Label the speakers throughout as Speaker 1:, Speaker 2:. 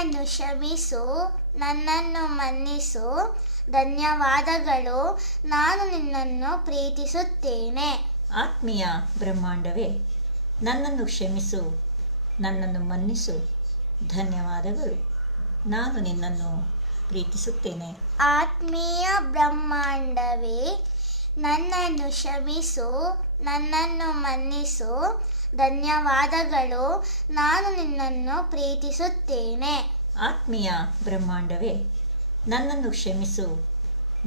Speaker 1: ನನ್ನನ್ನು ಕ್ಷಮಿಸು ನನ್ನನ್ನು ಮನ್ನಿಸು ಧನ್ಯವಾದಗಳು ನಾನು ನಿನ್ನನ್ನು ಪ್ರೀತಿಸುತ್ತೇನೆ
Speaker 2: ಆತ್ಮೀಯ ಬ್ರಹ್ಮಾಂಡವೇ ನನ್ನನ್ನು ಕ್ಷಮಿಸು ನನ್ನನ್ನು ಮನ್ನಿಸು ಧನ್ಯವಾದಗಳು ನಾನು ನಿನ್ನನ್ನು ಪ್ರೀತಿಸುತ್ತೇನೆ
Speaker 1: ಆತ್ಮೀಯ ಬ್ರಹ್ಮಾಂಡವೇ ನನ್ನನ್ನು ಶಮಿಸು ನನ್ನನ್ನು ಮನ್ನಿಸು ಧನ್ಯವಾದಗಳು ನಾನು ನಿನ್ನನ್ನು ಪ್ರೀತಿಸುತ್ತೇನೆ
Speaker 2: ಆತ್ಮೀಯ ಬ್ರಹ್ಮಾಂಡವೇ ನನ್ನನ್ನು ಕ್ಷಮಿಸು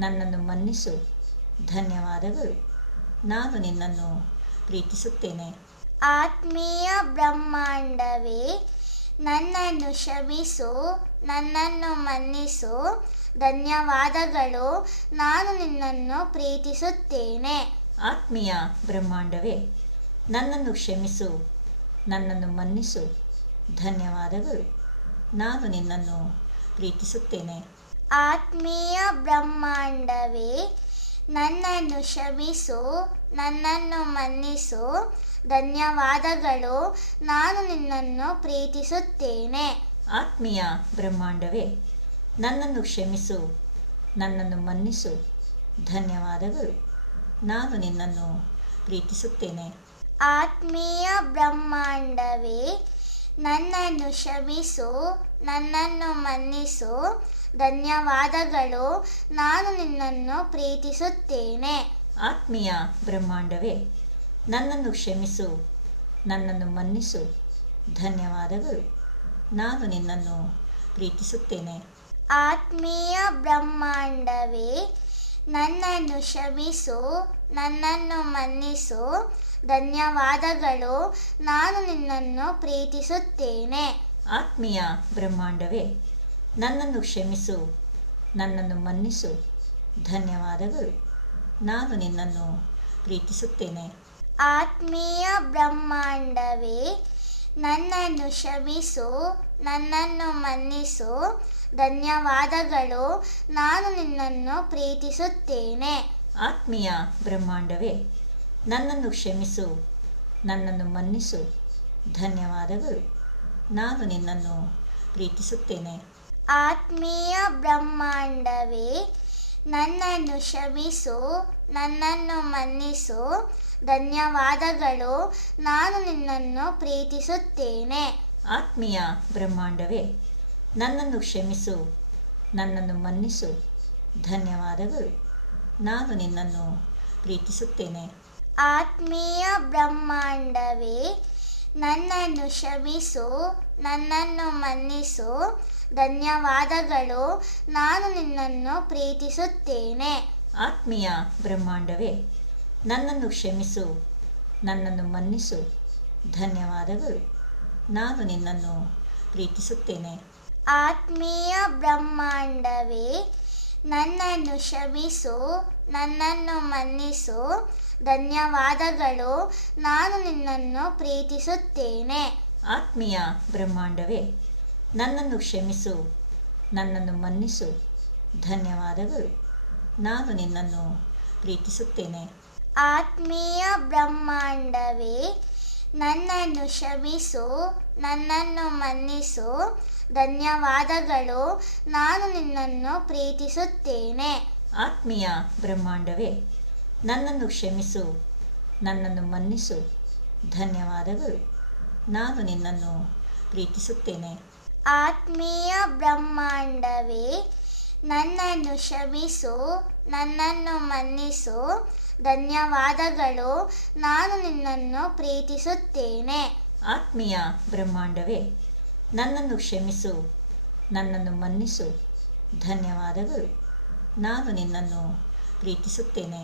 Speaker 2: ನನ್ನನ್ನು ಮನ್ನಿಸು ಧನ್ಯವಾದಗಳು ನಾನು ನಿನ್ನನ್ನು ಪ್ರೀತಿಸುತ್ತೇನೆ
Speaker 1: ಆತ್ಮೀಯ ಬ್ರಹ್ಮಾಂಡವೇ ನನ್ನನ್ನು ಕ್ಷಮಿಸು ನನ್ನನ್ನು ಮನ್ನಿಸು ಧನ್ಯವಾದಗಳು ನಾನು ನಿನ್ನನ್ನು ಪ್ರೀತಿಸುತ್ತೇನೆ
Speaker 2: ಆತ್ಮೀಯ ಬ್ರಹ್ಮಾಂಡವೇ ನನ್ನನ್ನು ಕ್ಷಮಿಸು ನನ್ನನ್ನು ಮನ್ನಿಸು ಧನ್ಯವಾದಗಳು ನಾನು ನಿನ್ನನ್ನು ಪ್ರೀತಿಸುತ್ತೇನೆ
Speaker 1: ಆತ್ಮೀಯ ಬ್ರಹ್ಮಾಂಡವೇ ನನ್ನನ್ನು ಕ್ಷಮಿಸು ನನ್ನನ್ನು ಮನ್ನಿಸು ಧನ್ಯವಾದಗಳು ನಾನು ನಿನ್ನನ್ನು ಪ್ರೀತಿಸುತ್ತೇನೆ
Speaker 2: ಆತ್ಮೀಯ ಬ್ರಹ್ಮಾಂಡವೇ ನನ್ನನ್ನು ಕ್ಷಮಿಸು ನನ್ನನ್ನು ಮನ್ನಿಸು ಧನ್ಯವಾದಗಳು ನಾನು ನಿನ್ನನ್ನು ಪ್ರೀತಿಸುತ್ತೇನೆ
Speaker 1: ಆತ್ಮೀಯ ಬ್ರಹ್ಮಾಂಡವೇ ನನ್ನನ್ನು ಕ್ಷಮಿಸು ನನ್ನನ್ನು ಮನ್ನಿಸು ಧನ್ಯವಾದಗಳು ನಾನು ನಿನ್ನನ್ನು ಪ್ರೀತಿಸುತ್ತೇನೆ
Speaker 2: ಆತ್ಮೀಯ ಬ್ರಹ್ಮಾಂಡವೇ ನನ್ನನ್ನು ಕ್ಷಮಿಸು ನನ್ನನ್ನು ಮನ್ನಿಸು ಧನ್ಯವಾದಗಳು ನಾನು ನಿನ್ನನ್ನು ಪ್ರೀತಿಸುತ್ತೇನೆ
Speaker 1: ಆತ್ಮೀಯ ಬ್ರಹ್ಮಾಂಡವೇ ನನ್ನನ್ನು ಕ್ಷಮಿಸು ನನ್ನನ್ನು ಮನ್ನಿಸು ಧನ್ಯವಾದಗಳು ನಾನು ನಿನ್ನನ್ನು ಪ್ರೀತಿಸುತ್ತೇನೆ
Speaker 2: ಆತ್ಮೀಯ ಬ್ರಹ್ಮಾಂಡವೇ ನನ್ನನ್ನು ಕ್ಷಮಿಸು ನನ್ನನ್ನು ಮನ್ನಿಸು ಧನ್ಯವಾದಗಳು ನಾನು ನಿನ್ನನ್ನು ಪ್ರೀತಿಸುತ್ತೇನೆ
Speaker 1: ಆತ್ಮೀಯ ಬ್ರಹ್ಮಾಂಡವೇ ನನ್ನನ್ನು ಕ್ಷಮಿಸು ನನ್ನನ್ನು ಮನ್ನಿಸು ಧನ್ಯವಾದಗಳು ನಾನು ನಿನ್ನನ್ನು ಪ್ರೀತಿಸುತ್ತೇನೆ
Speaker 2: ಆತ್ಮೀಯ ಬ್ರಹ್ಮಾಂಡವೇ ನನ್ನನ್ನು ಕ್ಷಮಿಸು ನನ್ನನ್ನು ಮನ್ನಿಸು ಧನ್ಯವಾದಗಳು ನಾನು ನಿನ್ನನ್ನು ಪ್ರೀತಿಸುತ್ತೇನೆ
Speaker 1: ಆತ್ಮೀಯ ಬ್ರಹ್ಮಾಂಡವೇ ನನ್ನನ್ನು ಕ್ಷಮಿಸು ನನ್ನನ್ನು ಮನ್ನಿಸು ಧನ್ಯವಾದಗಳು ನಾನು ನಿನ್ನನ್ನು ಪ್ರೀತಿಸುತ್ತೇನೆ
Speaker 2: ಆತ್ಮೀಯ ಬ್ರಹ್ಮಾಂಡವೇ ನನ್ನನ್ನು ಕ್ಷಮಿಸು ನನ್ನನ್ನು ಮನ್ನಿಸು ಧನ್ಯವಾದಗಳು ನಾನು ನಿನ್ನನ್ನು ಪ್ರೀತಿಸುತ್ತೇನೆ
Speaker 1: ಆತ್ಮೀಯ ಬ್ರಹ್ಮಾಂಡವೇ ನನ್ನನ್ನು ಕ್ಷಮಿಸು ನನ್ನನ್ನು ಮನ್ನಿಸು ಧನ್ಯವಾದಗಳು ನಾನು ನಿನ್ನನ್ನು ಪ್ರೀತಿಸುತ್ತೇನೆ
Speaker 2: ಆತ್ಮೀಯ ಬ್ರಹ್ಮಾಂಡವೇ ನನ್ನನ್ನು ಕ್ಷಮಿಸು ನನ್ನನ್ನು ಮನ್ನಿಸು ಧನ್ಯವಾದಗಳು ನಾನು ನಿನ್ನನ್ನು ಪ್ರೀತಿಸುತ್ತೇನೆ
Speaker 1: ಆತ್ಮೀಯ ಬ್ರಹ್ಮಾಂಡವೇ ನನ್ನನ್ನು ಶಮಿಸು ನನ್ನನ್ನು ಮನ್ನಿಸು ಧನ್ಯವಾದಗಳು ನಾನು ನಿನ್ನನ್ನು ಪ್ರೀತಿಸುತ್ತೇನೆ
Speaker 2: ಆತ್ಮೀಯ ಬ್ರಹ್ಮಾಂಡವೇ ನನ್ನನ್ನು ಕ್ಷಮಿಸು ನನ್ನನ್ನು ಮನ್ನಿಸು ಧನ್ಯವಾದಗಳು ನಾನು ನಿನ್ನನ್ನು ಪ್ರೀತಿಸುತ್ತೇನೆ
Speaker 1: ಆತ್ಮೀಯ ಬ್ರಹ್ಮಾಂಡವೇ ನನ್ನನ್ನು ಶಮಿಸು ನನ್ನನ್ನು ಮನ್ನಿಸು ಧನ್ಯವಾದಗಳು ನಾನು ನಿನ್ನನ್ನು ಪ್ರೀತಿಸುತ್ತೇನೆ
Speaker 2: ಆತ್ಮೀಯ ಬ್ರಹ್ಮಾಂಡವೇ ನನ್ನನ್ನು ಕ್ಷಮಿಸು ನನ್ನನ್ನು ಮನ್ನಿಸು ಧನ್ಯವಾದಗಳು ನಾನು ನಿನ್ನನ್ನು ಪ್ರೀತಿಸುತ್ತೇನೆ
Speaker 1: ಆತ್ಮೀಯ ಬ್ರಹ್ಮಾಂಡವೇ ನನ್ನನ್ನು ಕ್ಷಮಿಸು ನನ್ನನ್ನು ಮನ್ನಿಸು ಧನ್ಯವಾದಗಳು ನಾನು ನಿನ್ನನ್ನು ಪ್ರೀತಿಸುತ್ತೇನೆ
Speaker 2: ಆತ್ಮೀಯ ಬ್ರಹ್ಮಾಂಡವೇ ನನ್ನನ್ನು ಕ್ಷಮಿಸು ನನ್ನನ್ನು ಮನ್ನಿಸು ಧನ್ಯವಾದಗಳು ನಾನು ನಿನ್ನನ್ನು ಪ್ರೀತಿಸುತ್ತೇನೆ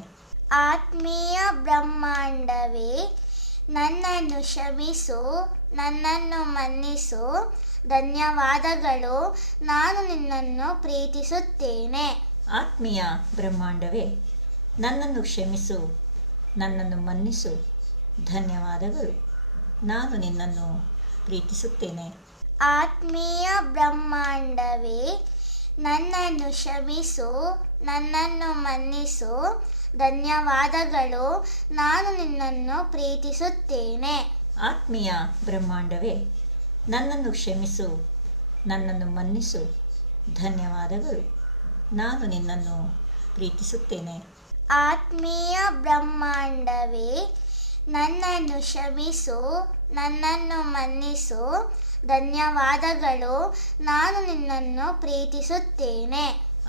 Speaker 1: ಆತ್ಮೀಯ ಬ್ರಹ್ಮಾಂಡವೇ ನನ್ನನ್ನು ಕ್ಷಮಿಸು ನನ್ನನ್ನು ಮನ್ನಿಸು ಧನ್ಯವಾದಗಳು ನಾನು ನಿನ್ನನ್ನು ಪ್ರೀತಿಸುತ್ತೇನೆ
Speaker 2: ಆತ್ಮೀಯ ಬ್ರಹ್ಮಾಂಡವೇ ನನ್ನನ್ನು ಕ್ಷಮಿಸು ನನ್ನನ್ನು ಮನ್ನಿಸು ಧನ್ಯವಾದಗಳು ನಾನು ನಿನ್ನನ್ನು ಪ್ರೀತಿಸುತ್ತೇನೆ
Speaker 1: ಆತ್ಮೀಯ ಬ್ರಹ್ಮಾಂಡವೇ ನನ್ನನ್ನು ಕ್ಷಮಿಸು ನನ್ನನ್ನು ಮನ್ನಿಸು ಧನ್ಯವಾದಗಳು ನಾನು ನಿನ್ನನ್ನು ಪ್ರೀತಿಸುತ್ತೇನೆ
Speaker 2: ಆತ್ಮೀಯ ಬ್ರಹ್ಮಾಂಡವೇ ನನ್ನನ್ನು ಕ್ಷಮಿಸು ನನ್ನನ್ನು ಮನ್ನಿಸು ಧನ್ಯವಾದಗಳು ನಾನು ನಿನ್ನನ್ನು ಪ್ರೀತಿಸುತ್ತೇನೆ
Speaker 1: ಆತ್ಮೀಯ ಬ್ರಹ್ಮಾಂಡವೇ ನನ್ನನ್ನು ಕ್ಷಮಿಸು ನನ್ನನ್ನು ಮನ್ನಿಸು ಧನ್ಯವಾದಗಳು ನಾನು ನಿನ್ನನ್ನು ಪ್ರೀತಿಸುತ್ತೇನೆ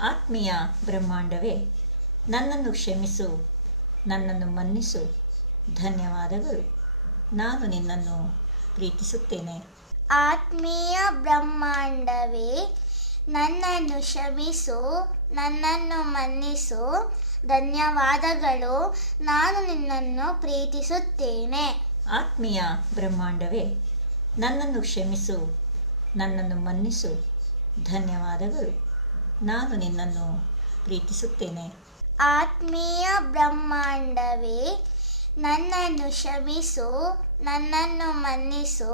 Speaker 2: ಆತ್ಮೀಯ ಬ್ರಹ್ಮಾಂಡವೇ ನನ್ನನ್ನು ಕ್ಷಮಿಸು ನನ್ನನ್ನು ಮನ್ನಿಸು ಧನ್ಯವಾದಗಳು ನಾನು ನಿನ್ನನ್ನು ಪ್ರೀತಿಸುತ್ತೇನೆ
Speaker 1: ಆತ್ಮೀಯ ಬ್ರಹ್ಮಾಂಡವೇ ನನ್ನನ್ನು ಕ್ಷಮಿಸು ನನ್ನನ್ನು ಮನ್ನಿಸು ಧನ್ಯವಾದಗಳು ನಾನು ನಿನ್ನನ್ನು ಪ್ರೀತಿಸುತ್ತೇನೆ
Speaker 2: ಆತ್ಮೀಯ ಬ್ರಹ್ಮಾಂಡವೇ ನನ್ನನ್ನು ಕ್ಷಮಿಸು ನನ್ನನ್ನು ಮನ್ನಿಸು ಧನ್ಯವಾದಗಳು ನಾನು ನಿನ್ನನ್ನು ಪ್ರೀತಿಸುತ್ತೇನೆ
Speaker 1: ಆತ್ಮೀಯ ಬ್ರಹ್ಮಾಂಡವೇ ನನ್ನನ್ನು ಕ್ಷಮಿಸು ನನ್ನನ್ನು ಮನ್ನಿಸು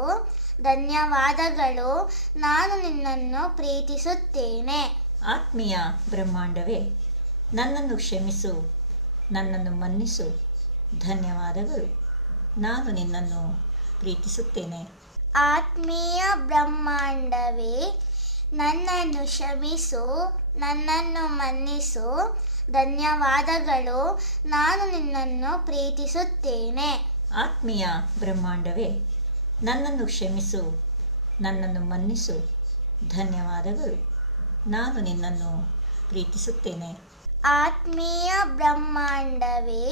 Speaker 1: ಧನ್ಯವಾದಗಳು ನಾನು ನಿನ್ನನ್ನು ಪ್ರೀತಿಸುತ್ತೇನೆ
Speaker 2: ಆತ್ಮೀಯ ಬ್ರಹ್ಮಾಂಡವೇ ನನ್ನನ್ನು ಕ್ಷಮಿಸು ನನ್ನನ್ನು ಮನ್ನಿಸು ಧನ್ಯವಾದಗಳು ನಾನು ನಿನ್ನನ್ನು ಪ್ರೀತಿಸುತ್ತೇನೆ
Speaker 1: ಆತ್ಮೀಯ ಬ್ರಹ್ಮಾಂಡವೇ ನನ್ನನ್ನು ಕ್ಷಮಿಸು ನನ್ನನ್ನು ಮನ್ನಿಸು ಧನ್ಯವಾದಗಳು ನಾನು ನಿನ್ನನ್ನು ಪ್ರೀತಿಸುತ್ತೇನೆ
Speaker 2: ಆತ್ಮೀಯ ಬ್ರಹ್ಮಾಂಡವೇ ನನ್ನನ್ನು ಕ್ಷಮಿಸು ನನ್ನನ್ನು ಮನ್ನಿಸು ಧನ್ಯವಾದಗಳು ನಾನು ನಿನ್ನನ್ನು ಪ್ರೀತಿಸುತ್ತೇನೆ
Speaker 1: ಆತ್ಮೀಯ ಬ್ರಹ್ಮಾಂಡವೇ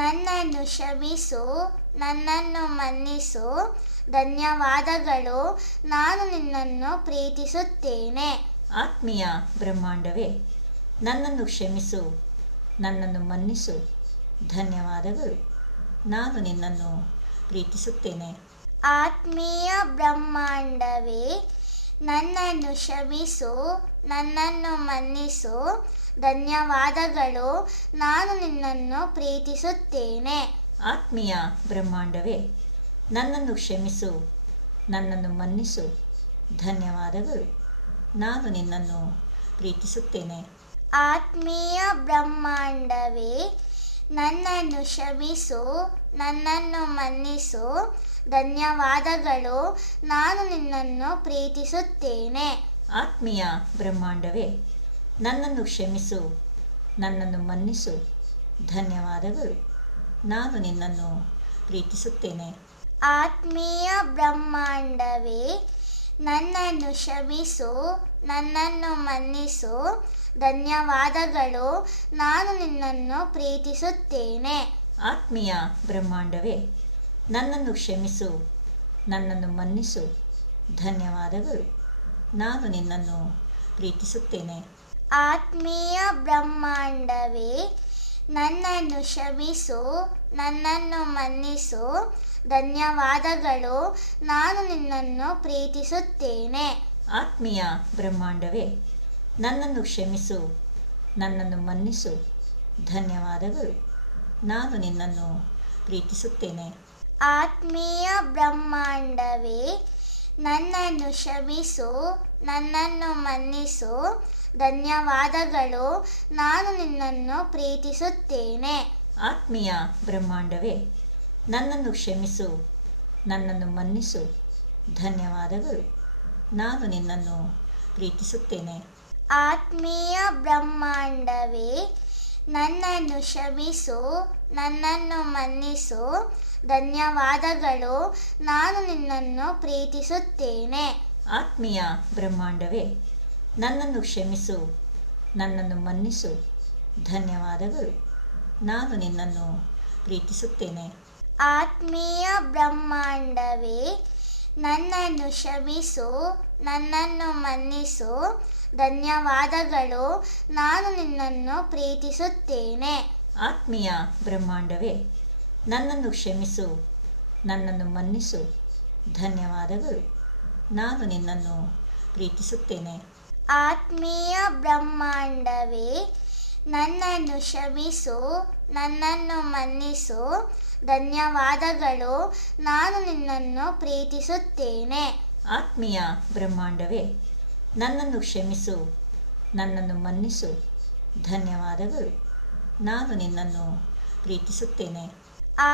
Speaker 1: ನನ್ನನ್ನು ಕ್ಷಮಿಸು ನನ್ನನ್ನು ಮನ್ನಿಸು ಧನ್ಯವಾದಗಳು ನಾನು ನಿನ್ನನ್ನು ಪ್ರೀತಿಸುತ್ತೇನೆ
Speaker 2: ಆತ್ಮೀಯ ಬ್ರಹ್ಮಾಂಡವೇ ನನ್ನನ್ನು ಕ್ಷಮಿಸು ನನ್ನನ್ನು ಮನ್ನಿಸು ಧನ್ಯವಾದಗಳು ನಾನು ನಿನ್ನನ್ನು ಪ್ರೀತಿಸುತ್ತೇನೆ
Speaker 1: ಆತ್ಮೀಯ ಬ್ರಹ್ಮಾಂಡವೇ ನನ್ನನ್ನು ಕ್ಷಮಿಸು ನನ್ನನ್ನು ಮನ್ನಿಸು ಧನ್ಯವಾದಗಳು ನಾನು ನಿನ್ನನ್ನು ಪ್ರೀತಿಸುತ್ತೇನೆ
Speaker 2: ಆತ್ಮೀಯ ಬ್ರಹ್ಮಾಂಡವೇ ನನ್ನನ್ನು ಕ್ಷಮಿಸು ನನ್ನನ್ನು ಮನ್ನಿಸು ಧನ್ಯವಾದಗಳು ನಾನು ನಿನ್ನನ್ನು ಪ್ರೀತಿಸುತ್ತೇನೆ
Speaker 1: ಆತ್ಮೀಯ ಬ್ರಹ್ಮಾಂಡವೇ ನನ್ನನ್ನು ಕ್ಷಮಿಸು ನನ್ನನ್ನು ಮನ್ನಿಸು ಧನ್ಯವಾದಗಳು ನಾನು ನಿನ್ನನ್ನು ಪ್ರೀತಿಸುತ್ತೇನೆ
Speaker 2: ಆತ್ಮೀಯ ಬ್ರಹ್ಮಾಂಡವೇ ನನ್ನನ್ನು ಕ್ಷಮಿಸು ನನ್ನನ್ನು ಮನ್ನಿಸು ಧನ್ಯವಾದಗಳು ನಾನು ನಿನ್ನನ್ನು ಪ್ರೀತಿಸುತ್ತೇನೆ
Speaker 1: ಆತ್ಮೀಯ ಬ್ರಹ್ಮಾಂಡವೇ ನನ್ನನ್ನು ಕ್ಷಮಿಸು ನನ್ನನ್ನು ಮನ್ನಿಸು ಧನ್ಯವಾದಗಳು ನಾನು ನಿನ್ನನ್ನು ಪ್ರೀತಿಸುತ್ತೇನೆ
Speaker 2: ಆತ್ಮೀಯ ಬ್ರಹ್ಮಾಂಡವೇ ನನ್ನನ್ನು ಕ್ಷಮಿಸು ನನ್ನನ್ನು ಮನ್ನಿಸು ಧನ್ಯವಾದಗಳು ನಾನು ನಿನ್ನನ್ನು ಪ್ರೀತಿಸುತ್ತೇನೆ
Speaker 1: ಆತ್ಮೀಯ ಬ್ರಹ್ಮಾಂಡವೇ ನನ್ನನ್ನು ಕ್ಷಮಿಸು ನನ್ನನ್ನು ಮನ್ನಿಸು ಧನ್ಯವಾದಗಳು ನಾನು ನಿನ್ನನ್ನು ಪ್ರೀತಿಸುತ್ತೇನೆ
Speaker 2: ಆತ್ಮೀಯ ಬ್ರಹ್ಮಾಂಡವೇ ನನ್ನನ್ನು ಕ್ಷಮಿಸು ನನ್ನನ್ನು ಮನ್ನಿಸು ಧನ್ಯವಾದಗಳು ನಾನು ನಿನ್ನನ್ನು ಪ್ರೀತಿಸುತ್ತೇನೆ
Speaker 1: ಆತ್ಮೀಯ ಬ್ರಹ್ಮಾಂಡವೇ ನನ್ನನ್ನು ಕ್ಷಮಿಸು ನನ್ನನ್ನು ಮನ್ನಿಸು ಧನ್ಯವಾದಗಳು ನಾನು ನಿನ್ನನ್ನು ಪ್ರೀತಿಸುತ್ತೇನೆ
Speaker 2: ಆತ್ಮೀಯ ಬ್ರಹ್ಮಾಂಡವೇ ನನ್ನನ್ನು ಕ್ಷಮಿಸು ನನ್ನನ್ನು ಮನ್ನಿಸು ಧನ್ಯವಾದಗಳು ನಾನು ನಿನ್ನನ್ನು ಪ್ರೀತಿಸುತ್ತೇನೆ
Speaker 1: ಆತ್ಮೀಯ ಬ್ರಹ್ಮಾಂಡವೇ ನನ್ನನ್ನು ಕ್ಷಮಿಸು ನನ್ನನ್ನು ಮನ್ನಿಸು ಧನ್ಯವಾದಗಳು ನಾನು ನಿನ್ನನ್ನು ಪ್ರೀತಿಸುತ್ತೇನೆ
Speaker 2: ಆತ್ಮೀಯ ಬ್ರಹ್ಮಾಂಡವೇ ನನ್ನನ್ನು ಕ್ಷಮಿಸು ನನ್ನನ್ನು ಮನ್ನಿಸು ಧನ್ಯವಾದಗಳು ನಾನು ನಿನ್ನನ್ನು ಪ್ರೀತಿಸುತ್ತೇನೆ
Speaker 1: ಆತ್ಮೀಯ ಬ್ರಹ್ಮಾಂಡವೇ ನನ್ನನ್ನು ಕ್ಷಮಿಸು ನನ್ನನ್ನು ಮನ್ನಿಸು ಧನ್ಯವಾದಗಳು ನಾನು ನಿನ್ನನ್ನು ಪ್ರೀತಿಸುತ್ತೇನೆ
Speaker 2: ಆತ್ಮೀಯ ಬ್ರಹ್ಮಾಂಡವೇ ನನ್ನನ್ನು ಕ್ಷಮಿಸು ನನ್ನನ್ನು ಮನ್ನಿಸು ಧನ್ಯವಾದಗಳು ನಾನು ನಿನ್ನನ್ನು ಪ್ರೀತಿಸುತ್ತೇನೆ
Speaker 1: ಆತ್ಮೀಯ ಬ್ರಹ್ಮಾಂಡವೇ ನನ್ನನ್ನು ಕ್ಷಮಿಸು ನನ್ನನ್ನು ಮನ್ನಿಸು ಧನ್ಯವಾದಗಳು ನಾನು ನಿನ್ನನ್ನು ಪ್ರೀತಿಸುತ್ತೇನೆ
Speaker 2: ಆತ್ಮೀಯ ಬ್ರಹ್ಮಾಂಡವೇ ನನ್ನನ್ನು ಕ್ಷಮಿಸು ನನ್ನನ್ನು ಮನ್ನಿಸು ಧನ್ಯವಾದಗಳು ನಾನು ನಿನ್ನನ್ನು ಪ್ರೀತಿಸುತ್ತೇನೆ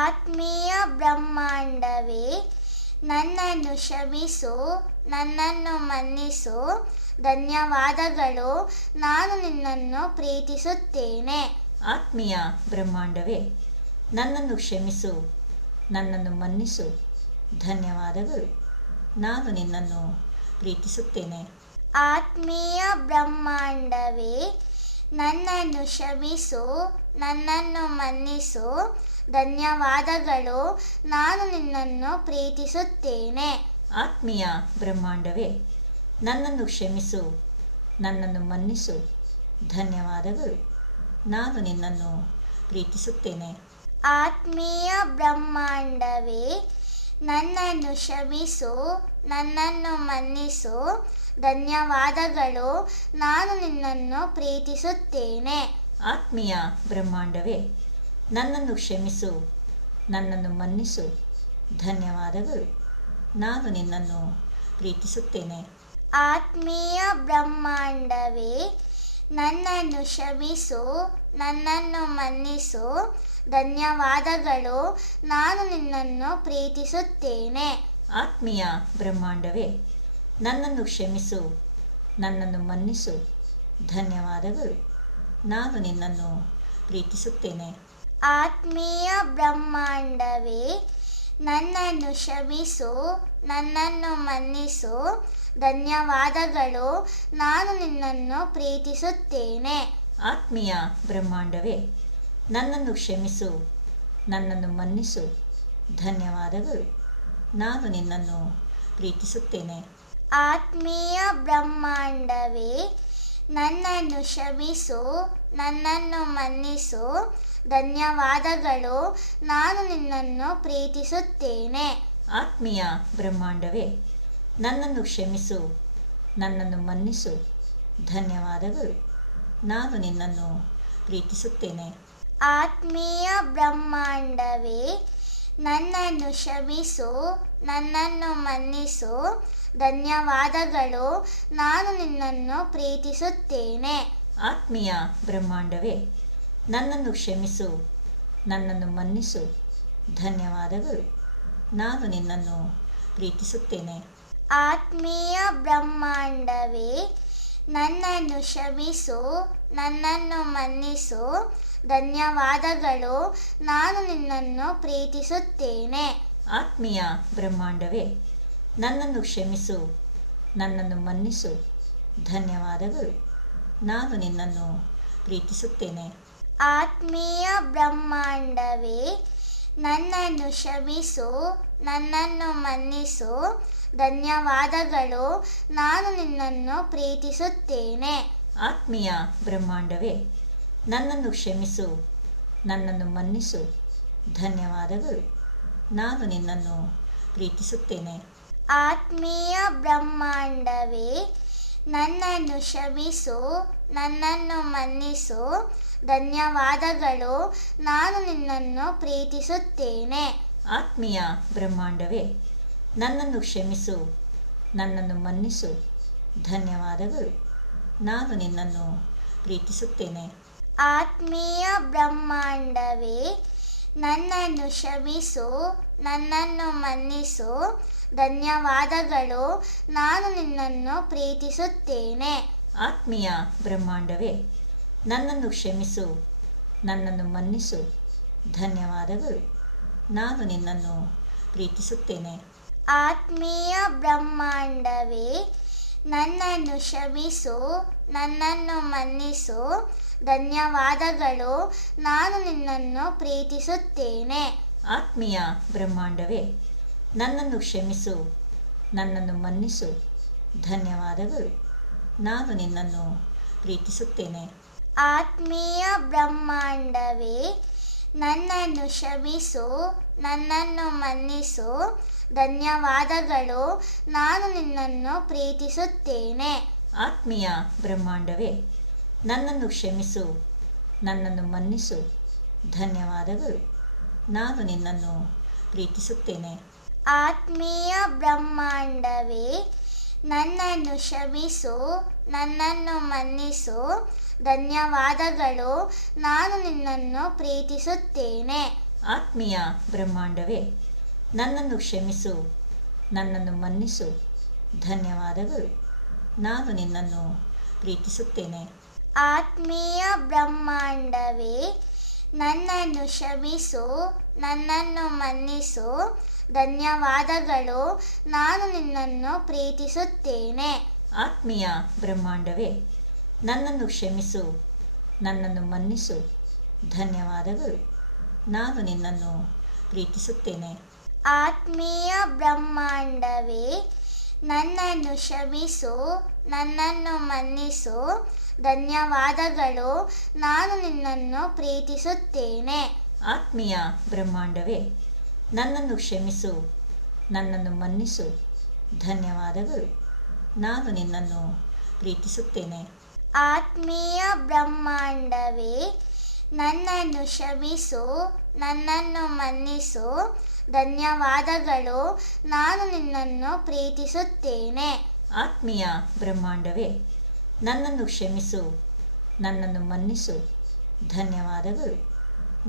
Speaker 1: ಆತ್ಮೀಯ ಬ್ರಹ್ಮಾಂಡವೇ ನನ್ನನ್ನು ಕ್ಷಮಿಸು ನನ್ನನ್ನು ಮನ್ನಿಸು ಧನ್ಯವಾದಗಳು ನಾನು ನಿನ್ನನ್ನು ಪ್ರೀತಿಸುತ್ತೇನೆ
Speaker 2: ಆತ್ಮೀಯ ಬ್ರಹ್ಮಾಂಡವೇ ನನ್ನನ್ನು ಕ್ಷಮಿಸು ನನ್ನನ್ನು ಮನ್ನಿಸು ಧನ್ಯವಾದಗಳು ನಾನು ನಿನ್ನನ್ನು ಪ್ರೀತಿಸುತ್ತೇನೆ
Speaker 1: ಆತ್ಮೀಯ ಬ್ರಹ್ಮಾಂಡವೇ ನನ್ನನ್ನು ಕ್ಷಮಿಸು ನನ್ನನ್ನು ಮನ್ನಿಸು ಧನ್ಯವಾದಗಳು ನಾನು ನಿನ್ನನ್ನು ಪ್ರೀತಿಸುತ್ತೇನೆ
Speaker 2: ಆತ್ಮೀಯ ಬ್ರಹ್ಮಾಂಡವೇ ನನ್ನನ್ನು ಕ್ಷಮಿಸು ನನ್ನನ್ನು ಮನ್ನಿಸು ಧನ್ಯವಾದಗಳು ನಾನು ನಿನ್ನನ್ನು ಪ್ರೀತಿಸುತ್ತೇನೆ
Speaker 1: ಆತ್ಮೀಯ ಬ್ರಹ್ಮಾಂಡವೇ ನನ್ನನ್ನು ಕ್ಷಮಿಸು ನನ್ನನ್ನು ಮನ್ನಿಸು ಧನ್ಯವಾದಗಳು ನಾನು ನಿನ್ನನ್ನು ಪ್ರೀತಿಸುತ್ತೇನೆ
Speaker 2: ಆತ್ಮೀಯ ಬ್ರಹ್ಮಾಂಡವೇ ನನ್ನನ್ನು ಕ್ಷಮಿಸು ನನ್ನನ್ನು ಮನ್ನಿಸು ಧನ್ಯವಾದಗಳು ನಾನು ನಿನ್ನನ್ನು ಪ್ರೀತಿಸುತ್ತೇನೆ
Speaker 1: ಆತ್ಮೀಯ ಬ್ರಹ್ಮಾಂಡವೇ ನನ್ನನ್ನು ಕ್ಷಮಿಸು ನನ್ನನ್ನು ಮನ್ನಿಸು ಧನ್ಯವಾದಗಳು ನಾನು ನಿನ್ನನ್ನು ಪ್ರೀತಿಸುತ್ತೇನೆ
Speaker 2: ಆತ್ಮೀಯ ಬ್ರಹ್ಮಾಂಡವೇ ನನ್ನನ್ನು ಕ್ಷಮಿಸು ನನ್ನನ್ನು ಮನ್ನಿಸು ಧನ್ಯವಾದಗಳು ನಾನು ನಿನ್ನನ್ನು ಪ್ರೀತಿಸುತ್ತೇನೆ
Speaker 1: ಆತ್ಮೀಯ ಬ್ರಹ್ಮಾಂಡವೇ ನನ್ನನ್ನು ಕ್ಷಮಿಸು ನನ್ನನ್ನು ಮನ್ನಿಸು ಧನ್ಯವಾದಗಳು ನಾನು ನಿನ್ನನ್ನು ಪ್ರೀತಿಸುತ್ತೇನೆ
Speaker 2: ಆತ್ಮೀಯ ಬ್ರಹ್ಮಾಂಡವೇ ನನ್ನನ್ನು ಕ್ಷಮಿಸು ನನ್ನನ್ನು ಮನ್ನಿಸು ಧನ್ಯವಾದಗಳು ನಾನು ನಿನ್ನನ್ನು ಪ್ರೀತಿಸುತ್ತೇನೆ
Speaker 1: ಆತ್ಮೀಯ ಬ್ರಹ್ಮಾಂಡವೇ ನನ್ನನ್ನು ಕ್ಷಮಿಸು ನನ್ನನ್ನು ಮನ್ನಿಸು ಧನ್ಯವಾದಗಳು ನಾನು ನಿನ್ನನ್ನು ಪ್ರೀತಿಸುತ್ತೇನೆ
Speaker 2: ಆತ್ಮೀಯ ಬ್ರಹ್ಮಾಂಡವೇ ನನ್ನನ್ನು ಕ್ಷಮಿಸು ನನ್ನನ್ನು ಮನ್ನಿಸು ಧನ್ಯವಾದಗಳು ನಾನು ನಿನ್ನನ್ನು ಪ್ರೀತಿಸುತ್ತೇನೆ
Speaker 1: ಆತ್ಮೀಯ ಬ್ರಹ್ಮಾಂಡವೇ ನನ್ನನ್ನು ಕ್ಷಮಿಸು ನನ್ನನ್ನು ಮನ್ನಿಸು ಧನ್ಯವಾದಗಳು ನಾನು ನಿನ್ನನ್ನು ಪ್ರೀತಿಸುತ್ತೇನೆ
Speaker 2: ಆತ್ಮೀಯ ಬ್ರಹ್ಮಾಂಡವೇ ನನ್ನನ್ನು ಕ್ಷಮಿಸು ನನ್ನನ್ನು ಮನ್ನಿಸು ಧನ್ಯವಾದಗಳು ನಾನು ನಿನ್ನನ್ನು ಪ್ರೀತಿಸುತ್ತೇನೆ
Speaker 1: ಆತ್ಮೀಯ ಬ್ರಹ್ಮಾಂಡವೇ ನನ್ನನ್ನು ಕ್ಷಮಿಸು ನನ್ನನ್ನು ಮನ್ನಿಸು ಧನ್ಯವಾದಗಳು ನಾನು ನಿನ್ನನ್ನು ಪ್ರೀತಿಸುತ್ತೇನೆ
Speaker 2: ಆತ್ಮೀಯ ಬ್ರಹ್ಮಾಂಡವೇ ನನ್ನನ್ನು ಕ್ಷಮಿಸು ನನ್ನನ್ನು ಮನ್ನಿಸು ಧನ್ಯವಾದಗಳು ನಾನು ನಿನ್ನನ್ನು ಪ್ರೀತಿಸುತ್ತೇನೆ
Speaker 1: ಆತ್ಮೀಯ ಬ್ರಹ್ಮಾಂಡವೇ ನನ್ನನ್ನು ಕ್ಷಮಿಸು ನನ್ನನ್ನು ಮನ್ನಿಸು ಧನ್ಯವಾದಗಳು ನಾನು ನಿನ್ನನ್ನು ಪ್ರೀತಿಸುತ್ತೇನೆ
Speaker 2: ಆತ್ಮೀಯ ಬ್ರಹ್ಮಾಂಡವೇ ನನ್ನನ್ನು ಕ್ಷಮಿಸು ನನ್ನನ್ನು ಮನ್ನಿಸು ಧನ್ಯವಾದಗಳು ನಾನು ನಿನ್ನನ್ನು ಪ್ರೀತಿಸುತ್ತೇನೆ
Speaker 1: ಆತ್ಮೀಯ ಬ್ರಹ್ಮಾಂಡವೇ ನನ್ನನ್ನು ಕ್ಷಮಿಸು ನನ್ನನ್ನು ಮನ್ನಿಸು ಧನ್ಯವಾದಗಳು ನಾನು ನಿನ್ನನ್ನು ಪ್ರೀತಿಸುತ್ತೇನೆ
Speaker 2: ಆತ್ಮೀಯ ಬ್ರಹ್ಮಾಂಡವೇ ನನ್ನನ್ನು ಕ್ಷಮಿಸು ನನ್ನನ್ನು ಮನ್ನಿಸು ಧನ್ಯವಾದಗಳು ನಾನು ನಿನ್ನನ್ನು ಪ್ರೀತಿಸುತ್ತೇನೆ
Speaker 1: ಆತ್ಮೀಯ ಬ್ರಹ್ಮಾಂಡವೇ ನನ್ನನ್ನು ಕ್ಷಮಿಸು ನನ್ನನ್ನು ಮನ್ನಿಸು ಧನ್ಯವಾದಗಳು ನಾನು ನಿನ್ನನ್ನು ಪ್ರೀತಿಸುತ್ತೇನೆ
Speaker 2: ಆತ್ಮೀಯ ಬ್ರಹ್ಮಾಂಡವೇ ನನ್ನನ್ನು ಕ್ಷಮಿಸು ನನ್ನನ್ನು ಮನ್ನಿಸು ಧನ್ಯವಾದಗಳು ನಾನು ನಿನ್ನನ್ನು ಪ್ರೀತಿಸುತ್ತೇನೆ
Speaker 1: ಆತ್ಮೀಯ ಬ್ರಹ್ಮಾಂಡವೇ ನನ್ನನ್ನು ಕ್ಷಮಿಸು ನನ್ನನ್ನು ಮನ್ನಿಸು ಧನ್ಯವಾದಗಳು ನಾನು ನಿನ್ನನ್ನು ಪ್ರೀತಿಸುತ್ತೇನೆ
Speaker 2: ಆತ್ಮೀಯ ಬ್ರಹ್ಮಾಂಡವೇ ನನ್ನನ್ನು ಕ್ಷಮಿಸು ನನ್ನನ್ನು ಮನ್ನಿಸು ಧನ್ಯವಾದಗಳು ನಾನು ನಿನ್ನನ್ನು ಪ್ರೀತಿಸುತ್ತೇನೆ
Speaker 1: ಆತ್ಮೀಯ ಬ್ರಹ್ಮಾಂಡವೇ ನನ್ನನ್ನು ಕ್ಷಮಿಸು ನನ್ನನ್ನು ಮನ್ನಿಸು ಧನ್ಯವಾದಗಳು ನಾನು ನಿನ್ನನ್ನು ಪ್ರೀತಿಸುತ್ತೇನೆ
Speaker 2: ಆತ್ಮೀಯ ಬ್ರಹ್ಮಾಂಡವೇ ನನ್ನನ್ನು ಕ್ಷಮಿಸು ನನ್ನನ್ನು ಮನ್ನಿಸು ಧನ್ಯವಾದಗಳು ನಾನು ನಿನ್ನನ್ನು ಪ್ರೀತಿಸುತ್ತೇನೆ
Speaker 1: ಆತ್ಮೀಯ ಬ್ರಹ್ಮಾಂಡವೇ ನನ್ನನ್ನು ಶಮಿಸು ನನ್ನನ್ನು ಮನ್ನಿಸು ಧನ್ಯವಾದಗಳು ನಾನು ನಿನ್ನನ್ನು ಪ್ರೀತಿಸುತ್ತೇನೆ
Speaker 2: ಆತ್ಮೀಯ ಬ್ರಹ್ಮಾಂಡವೇ ನನ್ನನ್ನು ಕ್ಷಮಿಸು ನನ್ನನ್ನು ಮನ್ನಿಸು ಧನ್ಯವಾದಗಳು ನಾನು ನಿನ್ನನ್ನು ಪ್ರೀತಿಸುತ್ತೇನೆ
Speaker 1: ಆತ್ಮೀಯ ಬ್ರಹ್ಮಾಂಡವೇ ನನ್ನನ್ನು ಶಮಿಸು ನನ್ನನ್ನು ಮನ್ನಿಸು ಧನ್ಯವಾದಗಳು ನಾನು ನಿನ್ನನ್ನು ಪ್ರೀತಿಸುತ್ತೇನೆ
Speaker 2: ಆತ್ಮೀಯ ಬ್ರಹ್ಮಾಂಡವೇ ನನ್ನನ್ನು ಕ್ಷಮಿಸು ನನ್ನನ್ನು ಮನ್ನಿಸು ಧನ್ಯವಾದಗಳು ನಾನು ನಿನ್ನನ್ನು ಪ್ರೀತಿಸುತ್ತೇನೆ
Speaker 1: ಆತ್ಮೀಯ ಬ್ರಹ್ಮಾಂಡವೇ ನನ್ನನ್ನು ಕ್ಷಮಿಸು ನನ್ನನ್ನು ಮನ್ನಿಸು ಧನ್ಯವಾದಗಳು ನಾನು ನಿನ್ನನ್ನು ಪ್ರೀತಿಸುತ್ತೇನೆ
Speaker 2: ಆತ್ಮೀಯ ಬ್ರಹ್ಮಾಂಡವೇ ನನ್ನನ್ನು ಕ್ಷಮಿಸು ನನ್ನನ್ನು ಮನ್ನಿಸು ಧನ್ಯವಾದಗಳು ನಾನು ನಿನ್ನನ್ನು ಪ್ರೀತಿಸುತ್ತೇನೆ
Speaker 1: ಆತ್ಮೀಯ ಬ್ರಹ್ಮಾಂಡವೇ ನನ್ನನ್ನು ಕ್ಷಮಿಸು ನನ್ನನ್ನು ಮನ್ನಿಸು ಧನ್ಯವಾದಗಳು ನಾನು ನಿನ್ನನ್ನು ಪ್ರೀತಿಸುತ್ತೇನೆ
Speaker 2: ಆತ್ಮೀಯ ಬ್ರಹ್ಮಾಂಡವೇ ನನ್ನನ್ನು ಕ್ಷಮಿಸು ನನ್ನನ್ನು ಮನ್ನಿಸು ಧನ್ಯವಾದಗಳು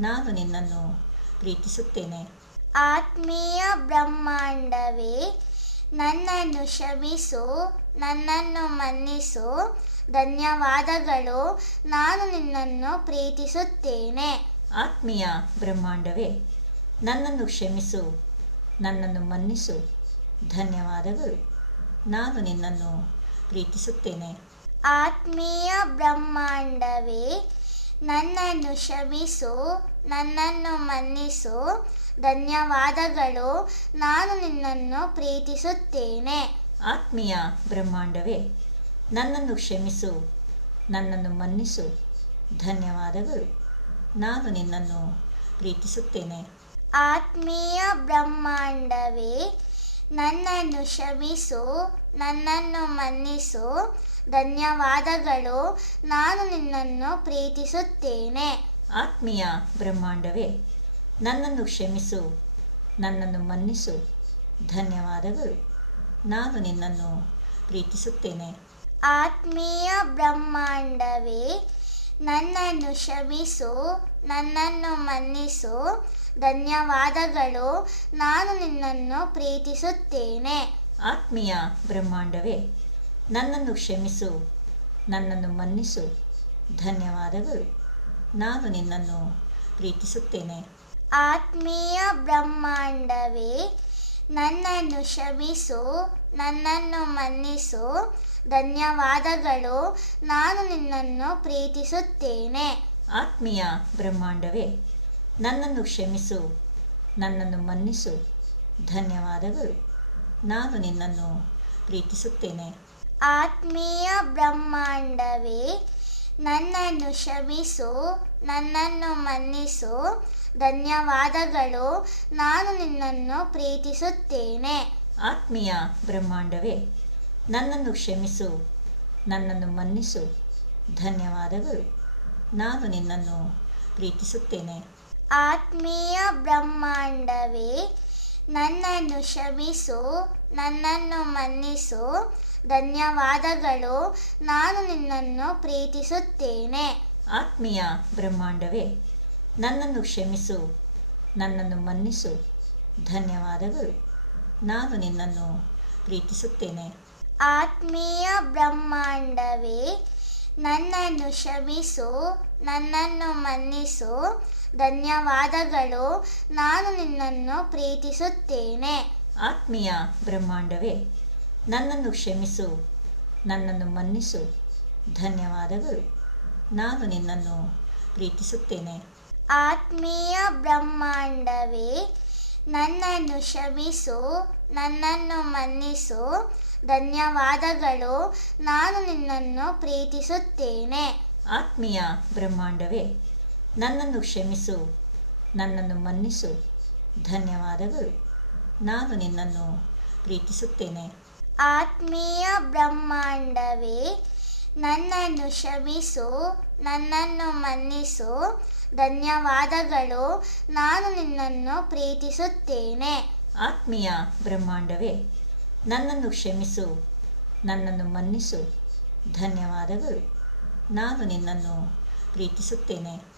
Speaker 2: ನಾನು ನಿನ್ನನ್ನು ಪ್ರೀತಿಸುತ್ತೇನೆ
Speaker 1: ಆತ್ಮೀಯ ಬ್ರಹ್ಮಾಂಡವೇ ನನ್ನನ್ನು ಕ್ಷಮಿಸು ನನ್ನನ್ನು ಮನ್ನಿಸು ಧನ್ಯವಾದಗಳು ನಾನು ನಿನ್ನನ್ನು ಪ್ರೀತಿಸುತ್ತೇನೆ
Speaker 2: ಆತ್ಮೀಯ ಬ್ರಹ್ಮಾಂಡವೇ ನನ್ನನ್ನು ಕ್ಷಮಿಸು ನನ್ನನ್ನು ಮನ್ನಿಸು ಧನ್ಯವಾದಗಳು ನಾನು ನಿನ್ನನ್ನು ಪ್ರೀತಿಸುತ್ತೇನೆ
Speaker 1: ಆತ್ಮೀಯ ಬ್ರಹ್ಮಾಂಡವೇ ನನ್ನನ್ನು ಕ್ಷಮಿಸು ನನ್ನನ್ನು ಮನ್ನಿಸು ಧನ್ಯವಾದಗಳು ನಾನು ನಿನ್ನನ್ನು ಪ್ರೀತಿಸುತ್ತೇನೆ
Speaker 2: ಆತ್ಮೀಯ ಬ್ರಹ್ಮಾಂಡವೇ ನನ್ನನ್ನು ಕ್ಷಮಿಸು ನನ್ನನ್ನು ಮನ್ನಿಸು ಧನ್ಯವಾದಗಳು ನಾನು ನಿನ್ನನ್ನು ಪ್ರೀತಿಸುತ್ತೇನೆ
Speaker 1: ಆತ್ಮೀಯ ಬ್ರಹ್ಮಾಂಡವೇ ನನ್ನನ್ನು ಶಮಿಸು ನನ್ನನ್ನು ಮನ್ನಿಸು ಧನ್ಯವಾದಗಳು ನಾನು ನಿನ್ನನ್ನು ಪ್ರೀತಿಸುತ್ತೇನೆ
Speaker 2: ಆತ್ಮೀಯ ಬ್ರಹ್ಮಾಂಡವೇ ನನ್ನನ್ನು ಕ್ಷಮಿಸು ನನ್ನನ್ನು ಮನ್ನಿಸು ಧನ್ಯವಾದಗಳು ನಾನು ನಿನ್ನನ್ನು ಪ್ರೀತಿಸುತ್ತೇನೆ
Speaker 1: ಆತ್ಮೀಯ ಬ್ರಹ್ಮಾಂಡವೇ ನನ್ನನ್ನು ಕ್ಷಮಿಸು ನನ್ನನ್ನು ಮನ್ನಿಸು ಧನ್ಯವಾದಗಳು ನಾನು ನಿನ್ನನ್ನು ಪ್ರೀತಿಸುತ್ತೇನೆ
Speaker 2: ಆತ್ಮೀಯ ಬ್ರಹ್ಮಾಂಡವೇ ನನ್ನನ್ನು ಕ್ಷಮಿಸು ನನ್ನನ್ನು ಮನ್ನಿಸು ಧನ್ಯವಾದಗಳು ನಾನು ನಿನ್ನನ್ನು ಪ್ರೀತಿಸುತ್ತೇನೆ
Speaker 1: ಆತ್ಮೀಯ ಬ್ರಹ್ಮಾಂಡವೇ ನನ್ನನ್ನು ಕ್ಷಮಿಸು ನನ್ನನ್ನು ಮನ್ನಿಸು ಧನ್ಯವಾದಗಳು ನಾನು ನಿನ್ನನ್ನು ಪ್ರೀತಿಸುತ್ತೇನೆ
Speaker 2: ಆತ್ಮೀಯ ಬ್ರಹ್ಮಾಂಡವೇ ನನ್ನನ್ನು ಕ್ಷಮಿಸು ನನ್ನನ್ನು ಮನ್ನಿಸು ಧನ್ಯವಾದಗಳು ನಾನು ನಿನ್ನನ್ನು ಪ್ರೀತಿಸುತ್ತೇನೆ
Speaker 1: ಆತ್ಮೀಯ ಬ್ರಹ್ಮಾಂಡವೇ ನನ್ನನ್ನು ಕ್ಷಮಿಸು ನನ್ನನ್ನು ಮನ್ನಿಸು ಧನ್ಯವಾದಗಳು ನಾನು ನಿನ್ನನ್ನು ಪ್ರೀತಿಸುತ್ತೇನೆ
Speaker 2: ಆತ್ಮೀಯ ಬ್ರಹ್ಮಾಂಡವೇ ನನ್ನನ್ನು ಕ್ಷಮಿಸು ನನ್ನನ್ನು ಮನ್ನಿಸು ಧನ್ಯವಾದಗಳು ನಾನು ನಿನ್ನನ್ನು ಪ್ರೀತಿಸುತ್ತೇನೆ
Speaker 1: ಆತ್ಮೀಯ ಬ್ರಹ್ಮಾಂಡವೇ ನನ್ನನ್ನು ಕ್ಷಮಿಸು ನನ್ನನ್ನು ಮನ್ನಿಸು ಧನ್ಯವಾದಗಳು ನಾನು ನಿನ್ನನ್ನು ಪ್ರೀತಿಸುತ್ತೇನೆ
Speaker 2: ಆತ್ಮೀಯ ಬ್ರಹ್ಮಾಂಡವೇ ನನ್ನನ್ನು ಕ್ಷಮಿಸು ನನ್ನನ್ನು ಮನ್ನಿಸು ಧನ್ಯವಾದಗಳು ನಾನು ನಿನ್ನನ್ನು ಪ್ರೀತಿಸುತ್ತೇನೆ
Speaker 1: ಆತ್ಮೀಯ ಬ್ರಹ್ಮಾಂಡವೇ ನನ್ನನ್ನು ಕ್ಷಮಿಸು ನನ್ನನ್ನು ಮನ್ನಿಸು ಧನ್ಯವಾದಗಳು ನಾನು ನಿನ್ನನ್ನು ಪ್ರೀತಿಸುತ್ತೇನೆ
Speaker 2: ಆತ್ಮೀಯ ಬ್ರಹ್ಮಾಂಡವೇ ನನ್ನನ್ನು ಕ್ಷಮಿಸು ನನ್ನನ್ನು ಮನ್ನಿಸು ಧನ್ಯವಾದಗಳು ನಾನು ನಿನ್ನನ್ನು ಪ್ರೀತಿಸುತ್ತೇನೆ
Speaker 1: ಆತ್ಮೀಯ ಬ್ರಹ್ಮಾಂಡವೇ ನನ್ನನ್ನು ಕ್ಷಮಿಸು ನನ್ನನ್ನು ಮನ್ನಿಸು ಧನ್ಯವಾದಗಳು ನಾನು ನಿನ್ನನ್ನು ಪ್ರೀತಿಸುತ್ತೇನೆ
Speaker 2: ಆತ್ಮೀಯ ಬ್ರಹ್ಮಾಂಡವೇ ನನ್ನನ್ನು ಕ್ಷಮಿಸು ನನ್ನನ್ನು ಮನ್ನಿಸು ಧನ್ಯವಾದಗಳು ನಾನು ನಿನ್ನನ್ನು ಪ್ರೀತಿಸುತ್ತೇನೆ
Speaker 1: ಆತ್ಮೀಯ ಬ್ರಹ್ಮಾಂಡವೇ ನನ್ನನ್ನು ಕ್ಷಮಿಸು ನನ್ನನ್ನು ಮನ್ನಿಸು ಧನ್ಯವಾದಗಳು ನಾನು ನಿನ್ನನ್ನು ಪ್ರೀತಿಸುತ್ತೇನೆ
Speaker 2: ಆತ್ಮೀಯ ಬ್ರಹ್ಮಾಂಡವೇ ನನ್ನನ್ನು ಕ್ಷಮಿಸು ನನ್ನನ್ನು ಮನ್ನಿಸು ಧನ್ಯವಾದಗಳು ನಾನು ನಿನ್ನನ್ನು ಪ್ರೀತಿಸುತ್ತೇನೆ